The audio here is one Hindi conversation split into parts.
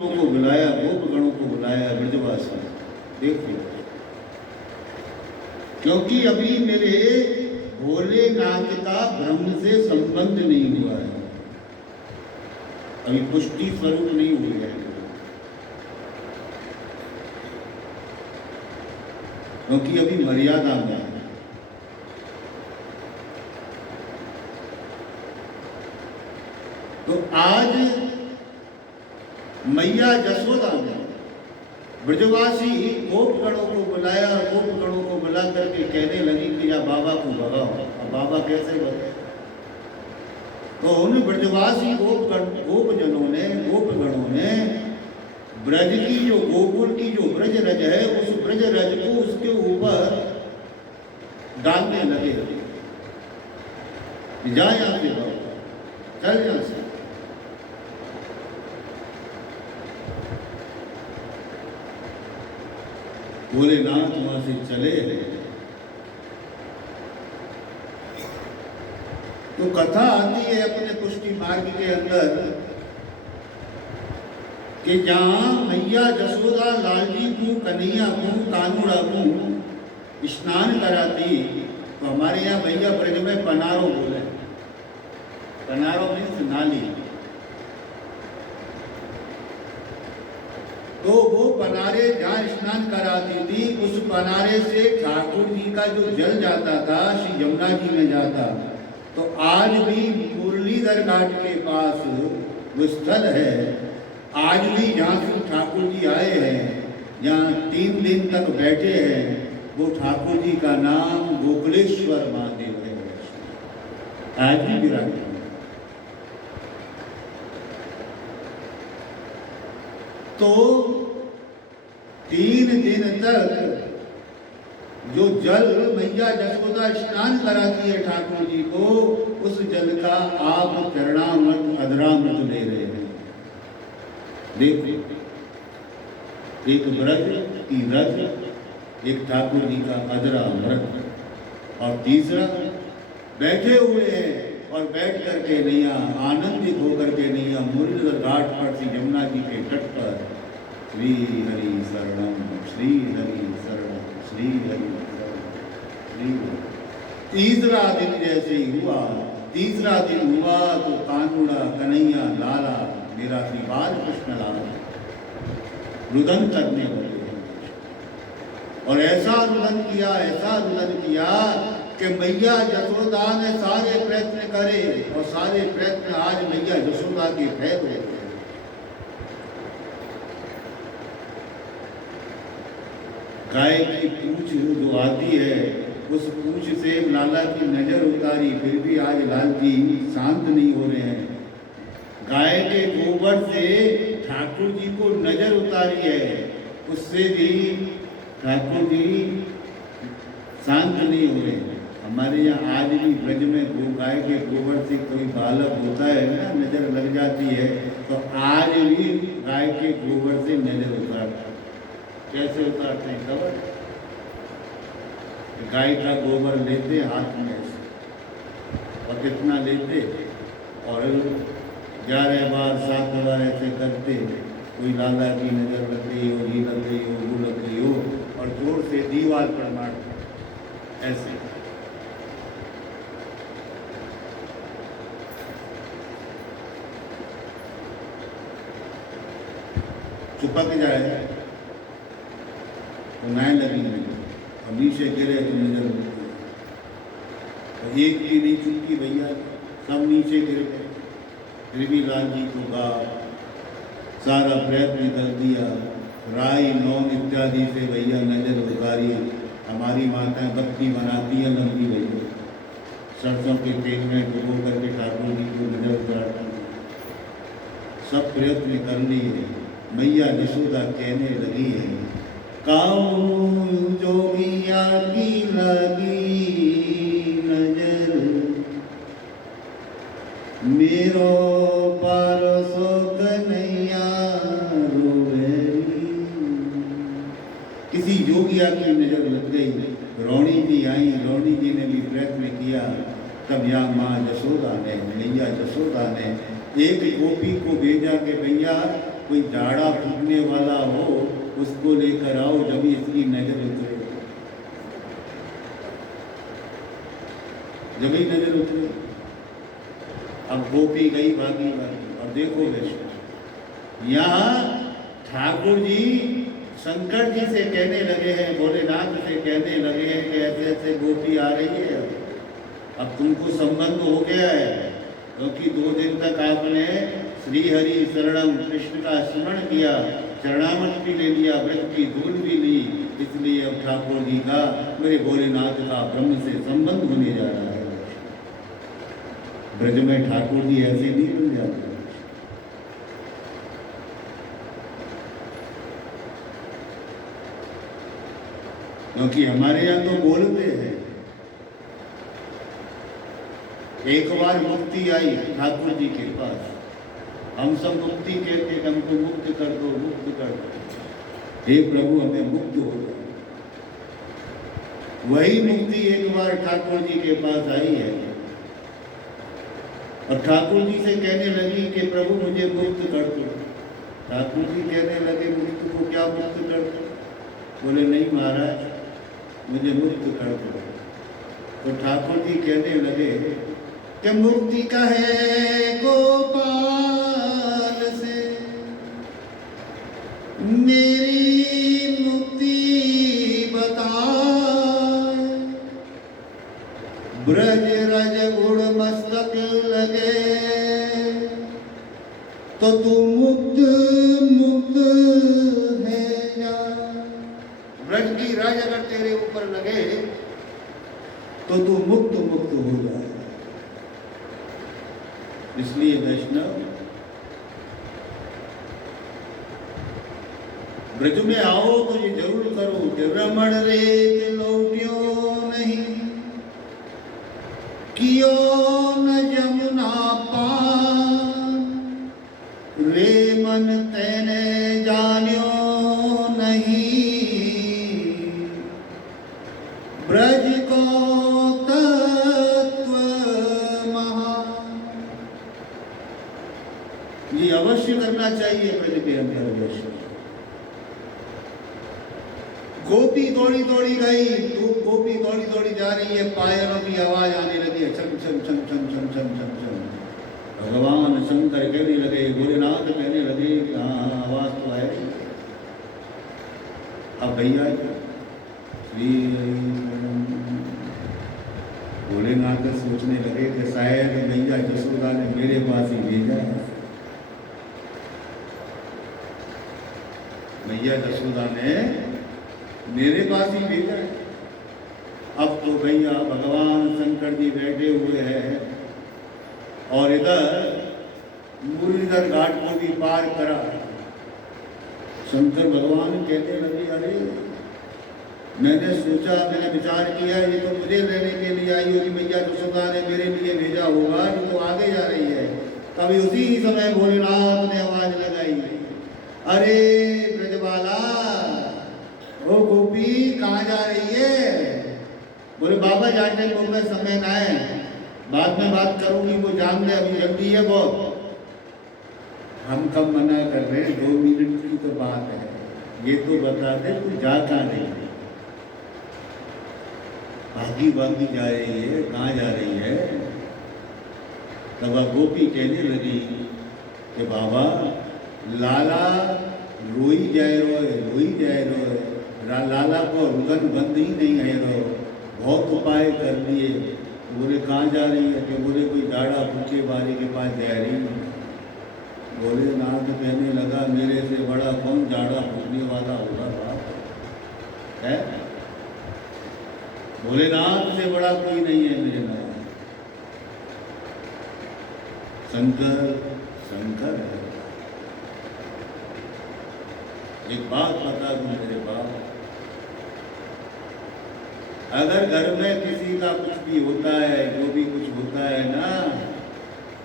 को बुलाया, गोपगणों को बुलाया ब्रजवासी। देखिए, क्योंकि अभी मेरे भोलेनाथ का ब्रह्म से संबंध नहीं हुआ है, अभी पुष्टि स्वरूप नहीं हुई है, क्योंकि अभी मर्यादा में है। तो आज मैया जसोदा ने ब्रजवासी गोपगणों को बुलाया और गोपगणों को बुला करके कहने लगी कि या बाबा को भगाओ। अब बाबा कैसे भगे? तो उन ब्रजवासी गोपजनों ने, गोपगणों ने ब्रज की जो गोकुल की जो ब्रज रज है, उस ब्रज रज को उसके ऊपर डालने लगे। जा यहां से बाबा, चल यहां से। भोलेनाथ वहां से चले। तो कथा आती है अपने पुष्टि मार्ग के अंदर कि जहां मैया जसोदा लालजी को, कन्हैया को, कानूड़ा को स्नान कराती, तो हमारे यहाँ मैया ब्रज में पनारो बोले। पनारो मीन्स नाली। तो वो पनारे जहाँ स्नान कराती थी, उस पनारे से ठाकुर जी का जो जल जाता था श्री यमुना जी में जाता। तो आज भी मुरलीधर घाट के पास वो स्थल है, आज भी जहाँ से ठाकुर जी आए हैं, जहाँ 3 दिन तक बैठे हैं, वो ठाकुर जी का नाम गोकुलेश्वर महादेव है, आज भी विराजमान। तो 3 दिन तक जो जल मैया जसोदा स्नान कराती है ठाकुर जी को, उस जल का आप चरणामृत, अधरामृत ले रहे हैं। देखो, एक ब्रज की रज, एक ठाकुर जी का अधरामृत, और तीसरा बैठे हुए हैं और बैठ करके नैया आनंदित होकर के नैया मुरलीधर घाट पर श्री यमुना जी के तट पर श्री हरि शरणम, श्री हरि शरणम, श्री हरि शरणम, श्री। तीसरा दिन जैसे ही हुआ, तीसरा दिन हुआ तो कानूड़ा, कन्हैया, लाला, मेरा श्री बाल कृष्ण लाला रुदन करने लगे। और ऐसा रुदन किया, ऐसा रुदन किया कि मैया जसोदा ने सारे प्रयत्न करे, और सारे प्रयत्न आज मैया जसोदा के फेल हो गए। गाय की पूंछ जो आती है, उस पूंछ से लाला की नजर उतारी, फिर भी आज लाल जी शांत नहीं हो रहे हैं। गाय के गोबर से ठाकुर जी को नजर उतारी है, उससे भी ठाकुर जी शांत नहीं हो रहे। हमारे यहाँ आज भी ब्रज में गाय के गोबर से कोई बालक होता है ना, नजर लग जाती है, तो आज भी गाय के गोबर से नजर उतारता। कैसे उतारते हैं खबर? गाय का गोबर लेते हाथ में से, और कितना लेते, और 11 बार 7 बार ऐसे करते, कोई लाला की नजर लग रही हो, ये लग रही हो, वो लग रही हो, और जोर से दीवार पर मारते ऐसे। चिपक जाए तो नाय लगी नहीं, और नीचे गिरे तो नजर लगती। तो एक भी नहीं चुपकी भैया, सब नीचे गिर गए। फिर भी लाल जी को गा सारा प्रयत्न कर दिया, राई नौन इत्यादि से भैया नजर उतारी। हमारी माताएं बत्ती बनाती है लंबी भैया, सरसों के तेल में डुबो करके ठाकुर जी को नजर उतारती है। सब प्रयत्न कर लिए, मैया जसोदा कहने लगी है, काऊ जोगिया की लगी नजर, मेरो परसो कन्हैया रोवेली। किसी जोगिया की नजर लग गई। रोणी जी आई, रोणी जी ने भी प्रयत्न किया, तब यहाँ माँ जसोदा ने, मैया जसोदा ने एक गोपी को भेजा कि भैया कोई झाड़ा फूकने वाला हो उसको लेकर आओ जब इसकी नजर उतरे, जब ही नजर उतरे। अब गोपी गई भागी भागी, और देखो वैश्व यहाँ ठाकुर जी शंकर जी से कहने लगे हैं, भोलेनाथ से कहने लगे हैं कि ऐसे ऐसे गोपी आ रही है, अब तुमको संबंध हो गया है, क्योंकि 2 दिन तक आपने श्री हरि शरणम कृष्ण का स्मरण किया, चरणामृत भी ले लिया, व्रत की धूल भी ली, इसलिए अब ठाकुर जी का मेरे भोलेनाथ का ब्रह्म से संबंध होने जा रहा है। ब्रज में ठाकुर जी ऐसे नहीं बन जाते, क्योंकि हमारे यहाँ तो बोलते हैं। एक बार मुक्ति आई ठाकुर जी के पास, हम सब मुक्ति कहते हैं, हमको मुक्त कर दो, मुक्त कर दो। हे प्रभु हमें मुक्त हो जाए। वही मुक्ति एक बार ठाकुर जी के पास आई है, और ठाकुर जी से कहने लगी कि प्रभु मुझे मुक्त कर दो। ठाकुर जी कहने लगे मुक्त को क्या मुक्त कर दो? बोले नहीं महाराज मुझे मुक्त कर दो। तो ठाकुर जी कहने लगे कि मुक्ति का है गोपाल से मेरी मुक्ति बताए, ब्रज रज गुण मस्तक लगे तो तू मुक्त मुक्त है या। ब्रज की रज अगर तेरे ऊपर लगे तो तू मुक्त मुक्त हो जाए। इसलिए वैष्णव ब्रज में आओ तो ये जरूर करो कि रमण रेत लौट्यो नहीं, कियो न यमुना पार, रे मन तेने जान्यो नहीं, ब्रज को तत्व महान। ये अवश्य करना चाहिए ब्रज के अंदर। अवश्य गोपी दौड़ी दौड़ी गई, तो गोपी दौड़ी दौड़ी जा रही है, पायरों की आवाज आने लगी है, छम छम छम छम छम छम छम छम। भगवान शंकर कहने लगे, भोलेनाथ कहने लगे कि हाँ आवाज तो है। अब भैया श्री भोलेनाथ सोचने लगे कि शायद भैया यशोदा ने मेरे पास ही भेजा है, भैया यशोदा ने मेरे पास ही भेजा है। अब तो भैया भगवान शंकर जी बैठे हुए हैं, और इधर मुरलीधर घाट को भी पार करा। शंकर भगवान कहते लगे अरे मैंने सोचा, मैंने विचार किया ये तो मुझे लेने के लिए आई होगी, भैया यशोदा ने मेरे लिए भेजा होगा, ये तो आगे जा रही है। तभी उसी समय भोलेनाथ ने आवाज लगाई, अरे ब्रजबाला ओ गोपी कहाँ जा रही है? बोले बाबा जाते में समय ना है, बाद में बात करूंगी, वो जान ले अभी जल्दी है बहुत। हम कब मना कर रहे हैं, 2 मिनट की तो बात है, ये तो बता दे तू जा कहाँ रही है? भागी भागी जा रही है, कहाँ जा रही है? तब गोपी कहने लगी कि बाबा लाला रोई जाए रोए, लाला को रुदन बंद ही नहीं है रो, बहुत उपाय कर लिए। बोले कहाँ जा रही है? कि बोले कोई झाड़ा फूके बारी के पास जा रही है। बोले नाथ कहने लगा मेरे से बड़ा कौन झाड़ा फूकने वाला होगा बाप है? भोलेनाथ से बड़ा कोई नहीं है मेरे नाथ, शंकर शंकर है। एक बात बता दूं मेरे बाप, अगर घर में किसी का कुछ भी होता है, जो भी कुछ होता है ना,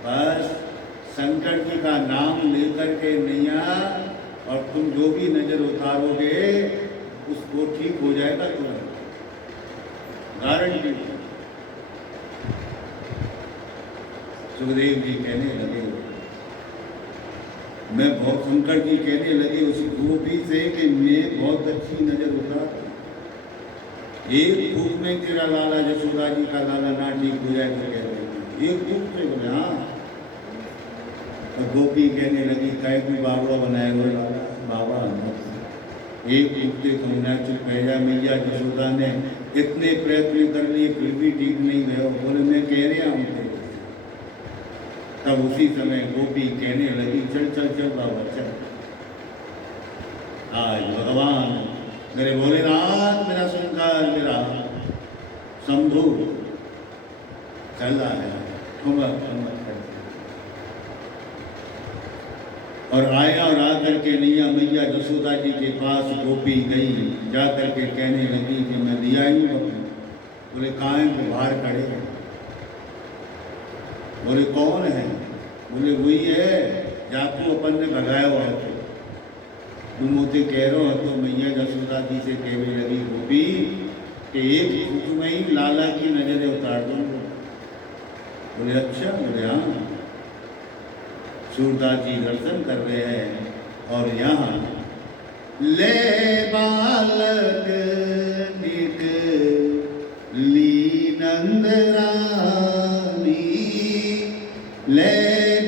बस शंकर जी का नाम लेकर के नैया, और तुम जो भी नजर उतारोगे उसको ठीक हो जाएगा तुरंत, गारंटी। सुखदेव जी कहने लगे मैं बहुत शंकर जी कहने लगे उस गोपी से कि मैं बहुत अच्छी नजर उतार, एक फूक में तेरा लाला यशोदा जी का लाला ना ठीक हो जाए तो कह रहे एक फूक से बोले हाँ। तो गोपी कहने लगी कह भी बाबा बनाए हुए लाला बाबा एक फूक से तुम ना चुप रह जा। मैया यशोदा ने इतने प्रयत्न कर लिए फिर भी ठीक नहीं हुआ। बोले मैं कह रहा हूँ तेरे। तब उसी समय गोपी कहने लगी चल चल चल बाबा चल। आज भगवान मेरे भोलेनाथ मेरा शंकर मेरा शंभु चल रहा है ठुमक ठुमक करके और आया और आकर के नैया मैया यशोदा जी के पास गोपी गई, जा कर के कहने लगी कि मैं लिया ही बकरी। बोले काहे को बाहर खड़े हैं। बोले कौन है। बोले वही है जातू अपन ने भगाया हुआ है। तुम मुझे कह रहे हो तो मैया यशोदा जी से कहने लगी गोपी कि एक फूक में ही लाला की नजरें उतार दूंगा। बोले अच्छा। बोले हाँ। सूरदास जी दर्शन कर रहे हैं और यहाँ ले बालक निक ली नंद रानी, ले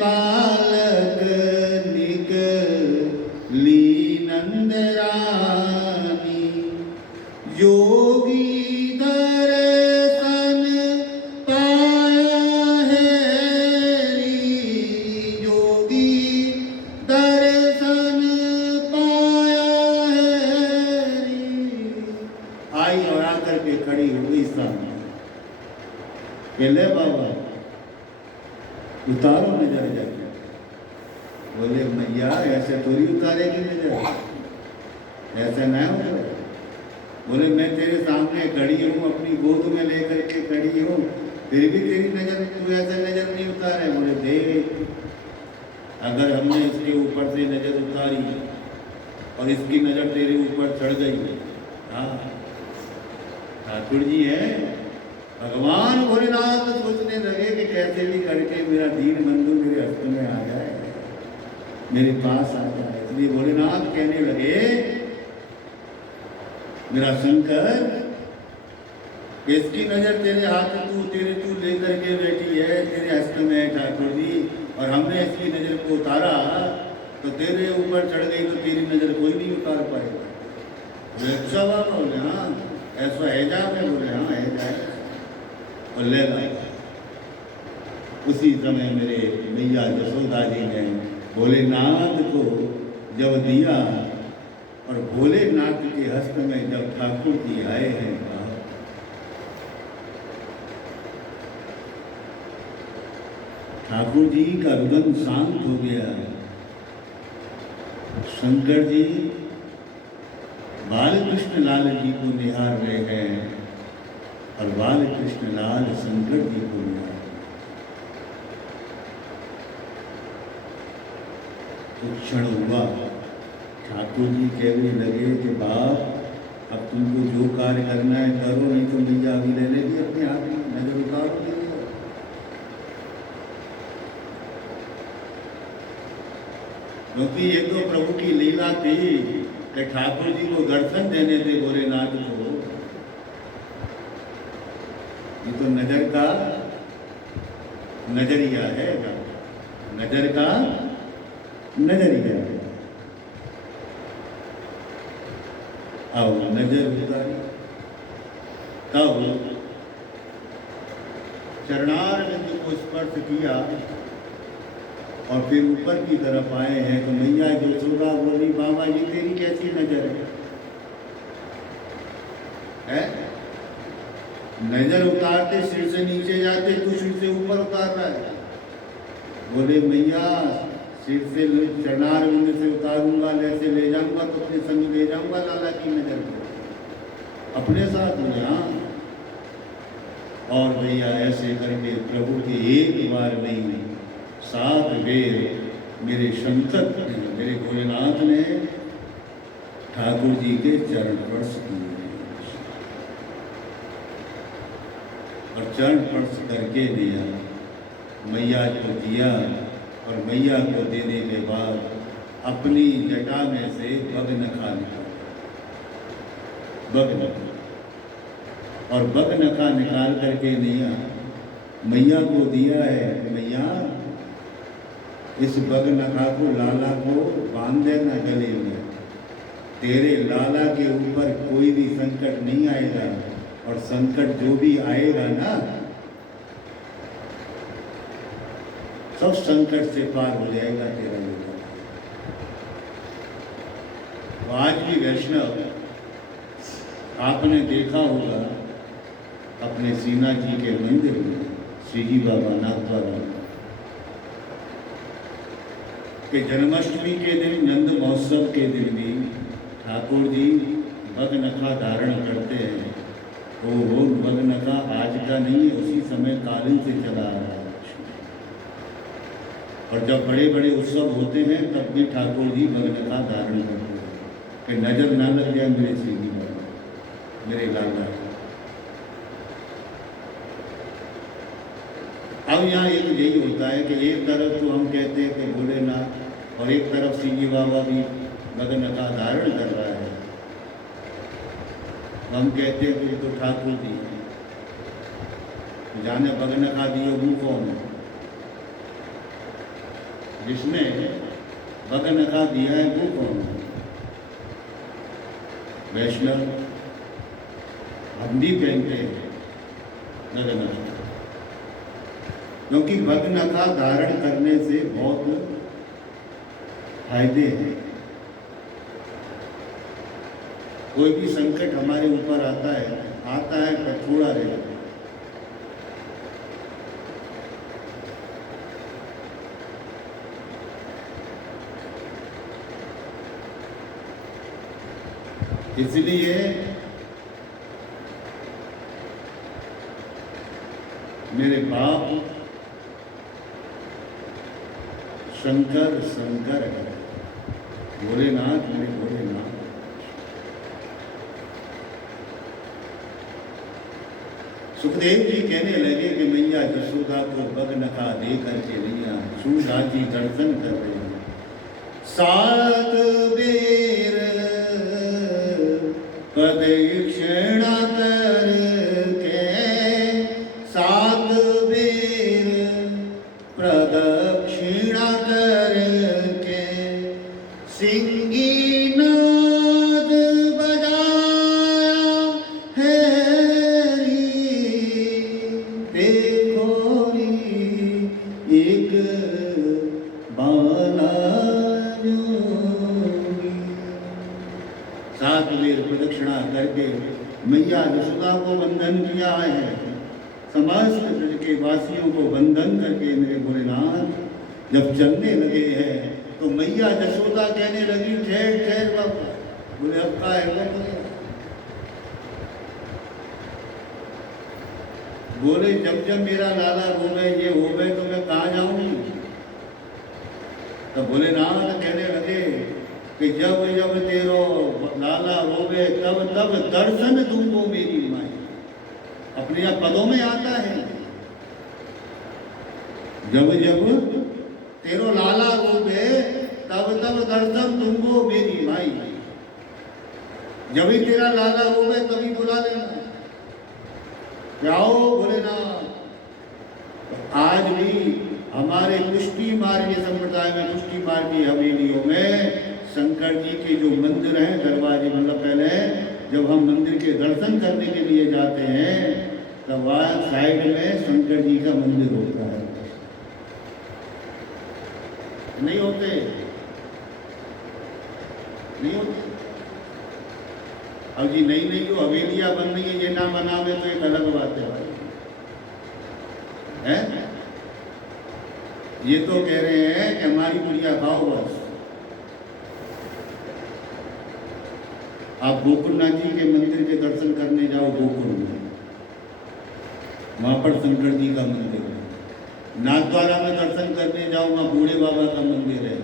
बालक निक ली नंद रानी, योगी दर्शन पाया है, योगी दर्शन पाया है। आई और आकर के खड़ी हो गई सामने। ले बाबा उतारो नजर जाके। बोले मैया ऐसे थोड़ी उतारेगी नजर, ऐसा ना उतरे। बोले मैं तेरे सामने खड़ी हूँ, अपनी गोद में लेकर के खड़ी हूँ, फिर भी तेरी नजर तू ऐसे नजर नहीं उतारे। बोले देख अगर हमने इसके ऊपर से नजर उतारी और इसकी नजर तेरे ऊपर चढ़ गई, हाँ ठाकुर जी है भगवान भोलेनाथ सोचने लगे कि कैसे भी करके मेरा दीन बंधु मेरे हस्त में आ जाए, मेरे पास आ जाए। इसलिए भोलेनाथ कहने लगे मेरा शंकर इसकी नजर तेरे हाथ तू लेकर के बैठी है, तेरे हस्त में है ठाकुर जी, और हमने इसकी नजर को उतारा तो तेरे ऊपर चढ़ गई तो तेरी नजर कोई नहीं उतार पाएगा। बोले अच्छा बाबा। बोले हाँ ऐसा है जा। मैं बोले हाँ है जाए और ले लाया। उसी समय मेरे मैया यशोदा जी ने भोलेनाथ को जब दिया और भोलेनाथ के हस्त में जब ठाकुर जी आए हैं, ठाकुर जी का रुदन शांत हो गया। शंकर जी बाल कृष्ण लाल जी को निहार रहे हैं और बाल कृष्ण लाल शंकर जी को निहार। तो क्षण हुआ ठाकुर जी कहने लगे कि बाप अब तुमको जो कार्य करना है करो, नहीं तो मैया अभी ले लेगी अपने हाथ में, नजर उतारो। क्योंकि ये तो प्रभु की लीला थी कि ठाकुर जी को दर्शन देने थे भोलेनाथ को। ये तो नजर का नजरिया है, नजर का नजरिया है। आओ नजर उतारी तब चरणारविंद को स्पर्श किया और फिर ऊपर की तरफ आए हैं तो मैया यशोदा बोली बाबा ये तेरी कैसी नजर है? नजर उतारते सिर से नीचे जाते तू सिर से ऊपर उतार रहा है। बोले मैया सिर से चरणारविंद से उतारूंगा, ऐसे ले जाऊंगा तो अपने संग ले जाऊंगा लाला की नजर को अपने साथ में। हाँ और भैया ऐसे करके प्रभु के एक बार नहीं 7 बेर मेरे शंकर मेरे भोलेनाथ ने ठाकुर जी के चरण स्पर्श किए और चरण स्पर्श करके दिया, मैया को दिया और मैया को देने के बाद अपनी जटा में से बगनखा निकाला, बगनखा, और बगनखा निकाल करके नैया मैया को दिया है। मैया इस बगनखा को, लाला को बांध देना गले में, तेरे लाला के ऊपर कोई भी संकट नहीं आएगा, और संकट जो भी आएगा ना, सब संकट से पार हो जाएगा तेरा बेटा। तो आज भी वैष्णव आपने देखा होगा अपने सीना जी के मंदिर में, श्री जी बाबा नाथद्वारा के जन्माष्टमी के दिन, नंद महोत्सव के दिन भी ठाकुर जी बगनखा धारण करते हैं। वो बगनखा आज का नहीं है, उसी समय कालीन से चला आ रहा है। और जब बड़े बड़े उत्सव होते हैं तब भी ठाकुर जी बगनखा धारण करते हैं कि नजर ना लग जाए मेरे श्री जी बाबा, मेरे लाला। अब यहाँ एक यही होता है कि एक तरफ तो हम कहते हैं कि भोलेनाथ, और एक तरफ श्री जी बाबा भी बगनखा धारण कर रहा है। हम कहते हैं कि तो ठाकुर जी हैं, जाने बगनखा दिए वो कौन है? जिसने बगनखा दिया है वो कौन है? वैष्णव हम भी पहनते हैं बगनखा, क्योंकि बगनखा धारण करने से बहुत फायदे हैं। कोई भी संकट हमारे ऊपर आता है पर थोड़ा रहेगा। इसलिए मेरे बाप शंकर शंकर है, भोलेनाथ मेरे भोलेनाथ। सुखदेव जी कहने लगे कि मैया यशोदा को बगनखा दे करके नैया सूधा जी दर्शन कर रहे हैं। 7 बेर प्रदक्षिणा करके, 7 बेर प्रदक्षिणा करके, सिंगी नाद बजाया है देखो एक बाला जोगी। 7 बेर प्रदक्षिणा करके मैया यशोदा को वंदन किया है। समस्त ब्रज के वासियों को वंदन करके मेरे भोलेनाथ जब चलने लगे हैं तो मैया यशोदा कहने लगी ठहर ठहर बाबा। बोले अब का है बोले जब मेरा लाला रोवे ये होवे तो मैं कहाँ जाऊंगी? तो भोलेनाथ कहने लगे कि जब तेरो लाला रोवे तब दर्शन दूंगो मेरी माई। अपने आप पदों में आता है, जब तेरो लाला रोवे तब दर्शन दूंगो मेरी माई। जब ही तेरा लाला रोवे तभी बुला लेना, जाओ भोलेनाथ। तो आज भी हमारे पुष्टि मार्गी संप्रदाय में, पुष्टि मार्गी हवेलियों में शंकर जी के जो मंदिर हैं, दरवाजे, मतलब पहले जब हम मंदिर के दर्शन करने के लिए जाते हैं तब वहाँ साइड में शंकर जी का मंदिर होता है। नहीं होते? नहीं होते। अब जी नई जो हवेलियां बन रही है ये ना बना में तो एक अलग बात है भाई, है? ये तो कह रहे हैं कि हमारी पुड़िया खाओ बस। आप गोकुलनाथ जी के मंदिर के दर्शन करने जाओ गोकुल में, वहां पर शंकर जी का मंदिर है। नाथद्वारा में दर्शन करने जाओ, वहाँ बूढ़े बाबा का मंदिर है।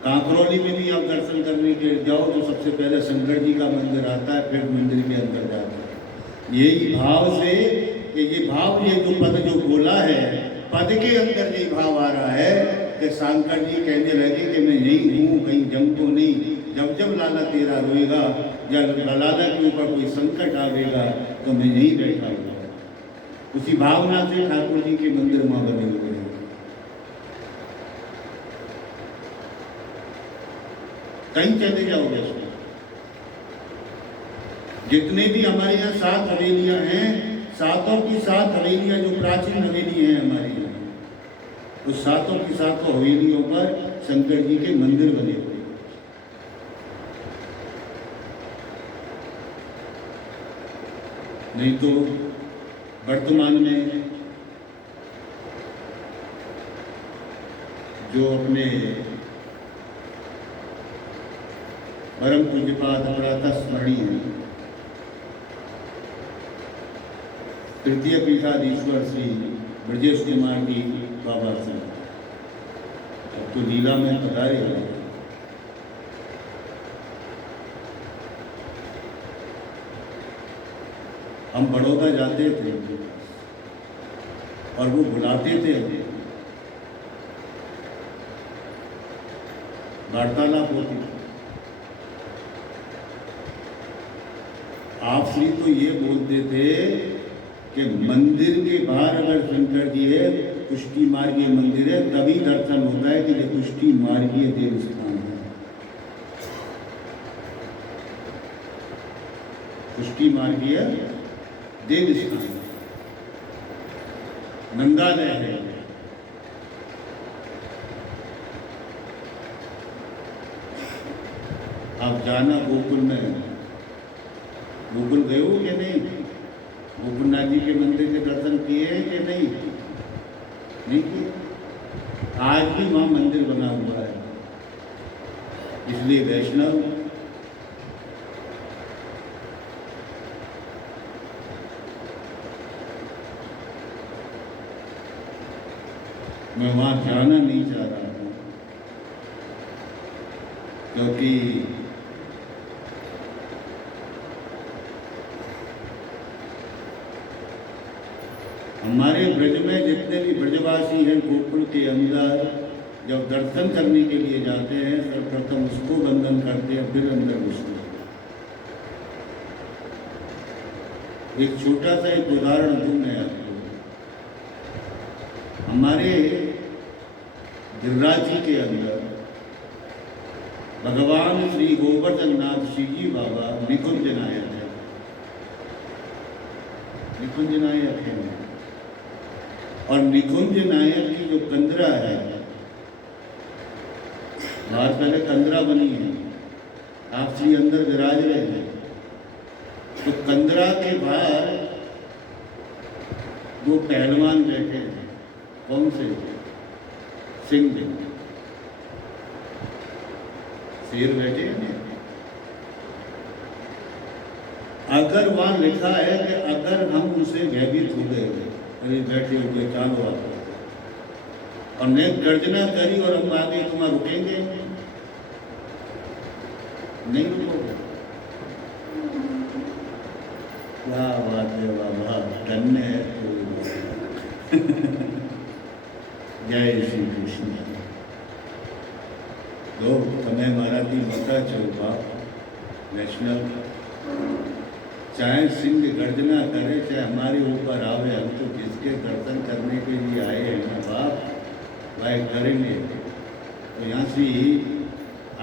कांकरौली में भी आप दर्शन करने के जाओ तो सबसे पहले शंकर जी का मंदिर आता है, फिर मंदिर के अंदर जाता है। यही भाव से कि ये भाव, ये जो पद जो बोला है, पद के अंदर ये भाव आ रहा है कि शंकर जी कहने लगे कि मैं यही हूँ, कहीं जंग तो नहीं। जब जब लाला तेरा रोएगा या लाला के ऊपर कोई संकट आवेगा तो मैं यहीं बैठा हुआ। उसी भावना से ठाकुर जी के मंदिर में बने हुए हैं। कहीं चले जाओगे, जितने भी हमारे यहाँ 7 हवेलियां हैं, सातों की 7 हवेलियां जो प्राचीन हवेली हैं हमारे यहाँ, उस सातों की 7 हवेलियों पर शंकर जी के मंदिर बने हुए। नहीं तो वर्तमान में जो अपने परम पूज्यपाद अपराधा स्मरणीय तृतीय पीठाधीश्वर श्री ब्रजेश कुमार जी बाबा से अब तो लीला में पधारे हैं। हम बड़ौदा जाते थे और वो बुलाते थे, वार्तालाप होती थी। आप श्री तो ये बोलते थे कि मंदिर के बाहर अगर शंकर जी है, पुष्टि मार्गीय मंदिर है, तभी दर्शन होता है कि ये पुष्टि मार्गीय देव स्थान है। पुष्टि मार्गीय देव स्थान नंदालय है। आप जाना गोकुल में, गोकुल गए हो कि नहीं? गोकुलनाथ जी के मंदिर के दर्शन किए हैं कि नहीं? नहीं किए। आज भी वहाँ मंदिर बना हुआ है, इसलिए वैष्णव मैं वहाँ जाना नहीं चाह रहा हूँ, क्योंकि हमारे ब्रज में जितने भी ब्रजवासी हैं, गोकुल के अंदर जब दर्शन करने के लिए जाते हैं, सर्वप्रथम उसको वंदन करते हैं, फिर अंदर घुसते हैं। एक छोटा सा एक उदाहरण दूं मैं आपको। हमारे गिरिराज जी के अंदर भगवान श्री गोवर्धन नाथ श्री जी बाबा निकुंज नायक है, निकुंज नायक है। और निकुंज नायक की जो कंदरा है, बहुत पहले कंदरा बनी है, आप श्री अंदर विराज रहे हैं, तो कंदरा के बाहर 2 पहलवान बैठे हैं। कौन से? सिंह, शेर बैठे हैं। अगर वहां लिखा है कि अगर हम उनसे भयभीत हो गए, अरे बैठे हुए चालो आप, और ने गर्जना करी और हम आगे, तुम्हारा रुकेंगे? नहीं रुकोगे। क्या बात है बाबा, धन्य है। जय श्री कृष्ण। लोग समय मारा थी मता चौपा नेशनल, चाहे सिंह गर्जना करे, चाहे हमारे ऊपर आवे, हम तो जिसके दर्शन करने के लिए आए हैं ना बाप, वह करेंगे। तो यहाँ से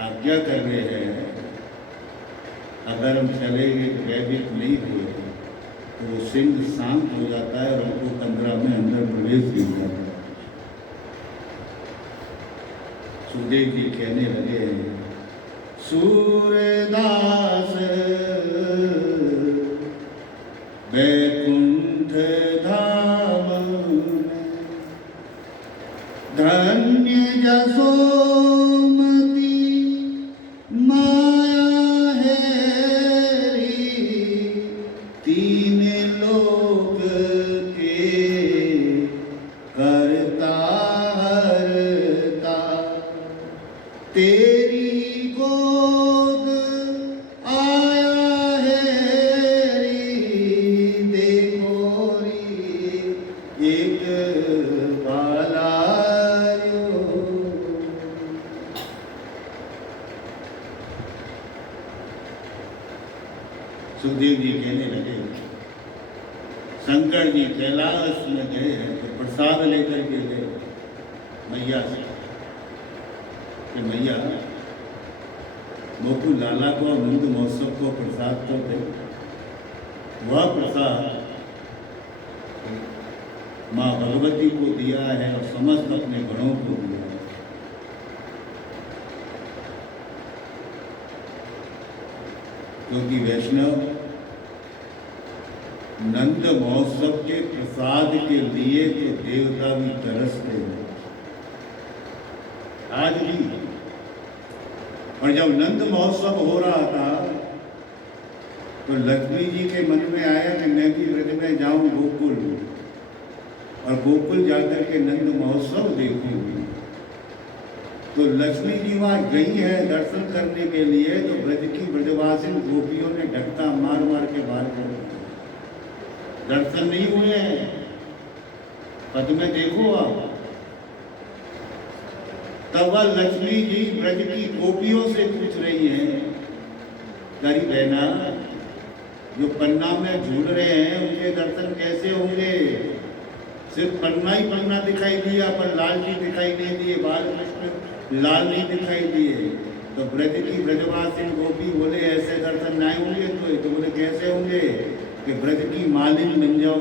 आज्ञा कर रहे हैं, अगर हम चलेंगे तो भयभीत नहीं हुए तो वो सिंह शांत हो जाता है और हमको कंदरा में अंदर प्रवेश नहीं जाता है। सुखदेव जी कहने लगे, सूरदास वैकुंठ धाम धन्य जसोमती माया है री, 3 लोक के करता हरता, तेरी गोद आया सुखदेव जी कहने लगे, शंकर जी कैलाश में गए हैं तो प्रसाद लेकर के गए मैया से कि मैया गोकुल लाला को नंद महोत्सव को प्रसाद तो दे। वह प्रसाद माँ भगवती को दिया है और समस्त अपने गणों को दिया है। क्योंकि वैष्णव नंद महोत्सव के प्रसाद के लिए तो देवता भी तरसते हैं आज भी। और जब नंद महोत्सव हो रहा था तो लक्ष्मी जी के मन में आया कि मैं भी व्रत में जाऊं गोकुल और गोकुल जाकर के नंद महोत्सव देखूं। तो लक्ष्मी जी वहाँ गई है दर्शन करने के लिए, तो ब्रज की ब्रजवासिन गोपियों ने धक्का मार मार के बाहर कर दिया। दर्शन नहीं हुए हैं, पद में देखो आप। तब वह लक्ष्मी जी ब्रज की गोपियों से पूछ रही हैं, गरीब बहना जो पन्ना में झूल रहे हैं उनके दर्शन कैसे होंगे? सिर्फ पन्ना ही पन्ना दिखाई दिया पर लाल जी दिखाई नहीं दिए, बाल कृष्ण लाल नहीं दिखाई दिए। तो ब्रज की ब्रजवासिन गोपी बोले ऐसे दर्शन नहीं होंगे तो बोले कैसे होंगे कि ब्रज की मालिन बन जाओ।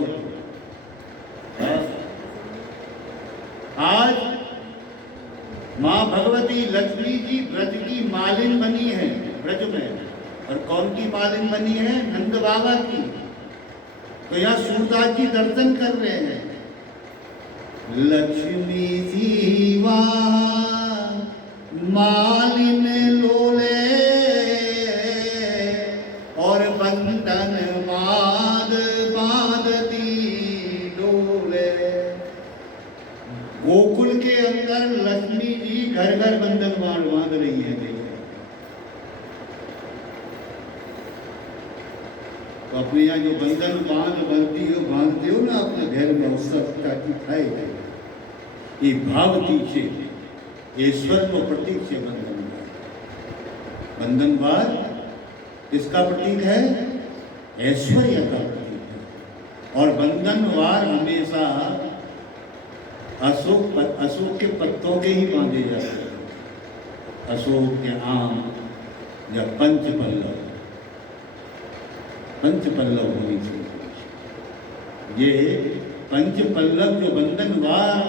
आज माँ भगवती लक्ष्मी जी ब्रज की मालिन बनी है ब्रज में। और कौन की मालिन बनी है? नंद बाबा की। तो यहाँ सूरदास जी दर्शन कर रहे हैं। लक्ष्मी जी मालिन लोले और बंधन माद बांधती डोले। गोकुल के अंदर लक्ष्मी जी घर घर बंधन बांध रही है। देखो तो अपने यहाँ जो बंधन बांधते हो ना अपने घर में, उस सबका दिखाए ये भावती से ईश्वर को प्रतीक से बंधन बार किसका प्रतीक है? ऐश्वर्य का प्रतीक है। और बंधनवार हमेशा अशोक के पत्तों के ही बांधे जाते हैं। अशोक के आम या पंचपल्लव होनी चाहिए। ये पंचपल्लव जो बंधनवार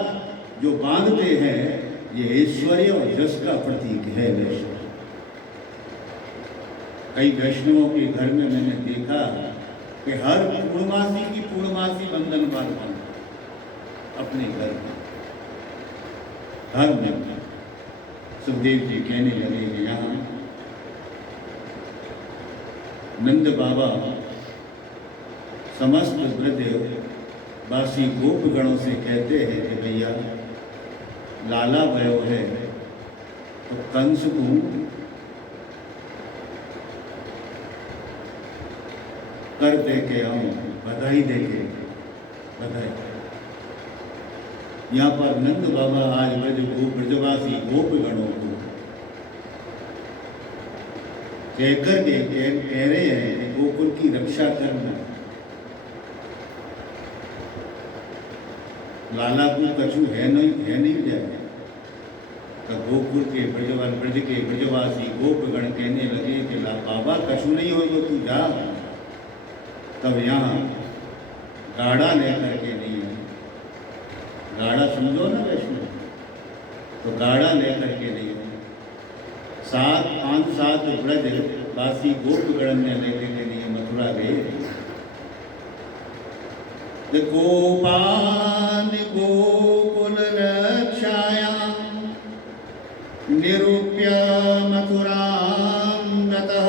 जो बांधते हैं ये ऐश्वर्य और यश का प्रतीक है। वैष्णव कई वैष्णवों के घर में मैंने देखा कि हर पूर्णमासी की पूर्णमासी बंधनवार बांधते अपने घर में। हर में सुखदेव जी कहने लगे कि यहाँ नंद बाबा समस्त ब्रज वासी गोपगणों से कहते हैं कि भैया लाला भयो है तो कंस को कर दे के आऊं, बधाई दे के बधाई। यहाँ पर नंद बाबा आज ब्रजवासी गोपगणों को कहकर के कह रहे हैं कि गोकुल की रक्षा करना। लाला को कछु है नहीं जाए। तो गोकुल के ब्रज के ब्रजवासी गोपगण कहने लगे कि बाबा कछु नहीं हो तो तू जा। तब यहाँ गाड़ा लेकर के नहीं है, गाड़ा समझो ना वैष्णव, तो गाड़ा लेकर के नहीं है। 5-7 ब्रज वासी गोपगण ने लेकर के लिए मथुरा गए। गोपान गोकुल रक्षायां निरूप्य मथुरां गतः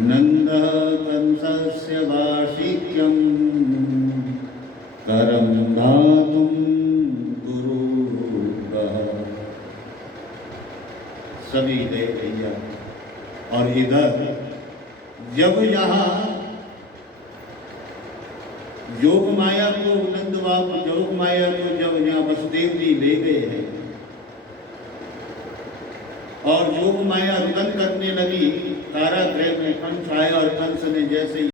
नंदः कंसस्य वार्षिक्यं करं दातुं गुरुः। सभी गए भैया। और इधर जब यहाँ योग माया को योग माया को जब यहाँ वसुदेव जी ले गए हैं और योग माया रुदन करने लगी। कारागृह में कंस आए और कंस ने जैसे